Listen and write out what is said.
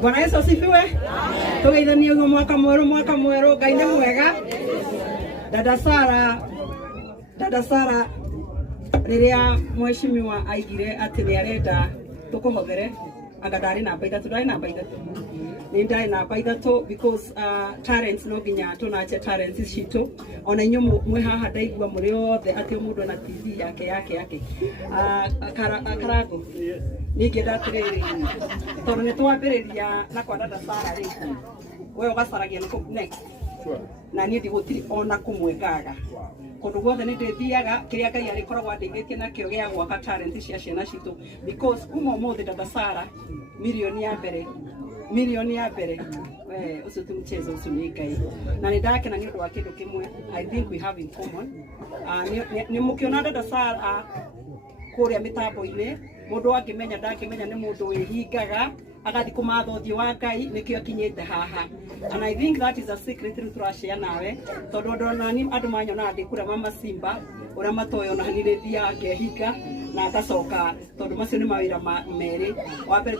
Bwana Yesu asifiwe. Tugeithanie mwaka mweru Ngai nĩ mwega. Dada Sara riria mheshimiwa aigire ati ni arenda tukuhothere anga ndari namba ithatu ni ndari namba ithatu because talents no nginya tunache talents citu ona inyu mwe haha ndaigua muri othe ati mundu na TV yake Karago ningi ndatiriri tondu ni twambiriria na kwa Dada Sara ri we ugacaragia next na niĩ ndigũtiri ona kũmwengaga kũndũ guothe nĩ ndĩthiaga kĩrĩa Ngai arĩkoragwo andeithĩtie nakĩo gĩa gwaka talent cia ciana citũ because kuma ũmũthĩ Dada Sara milioni ya mbere ucio ti mchezo ucio nĩ Ngai na nĩ ndakena nĩ ũndũ wa kĩndũ kĩmwe I think we have in common nĩ mũkĩona Dada Sara kũrĩa mĩtambo-inĩ mũndũ angĩmenya ndangĩmenya nĩ mũndũ wĩhingaga agathi kumatha ũthiũ wa Ngai nĩkĩo akinyĩte haha and I think that is a secret rĩu tũrashare nawe tondũ ndona ni andũ manyona ndĩkura Mama Simba ũrĩa matoyo na nĩ rĩthia ngehinga na ngacoka tondũ macio nĩ mawĩra merĩ wa mbere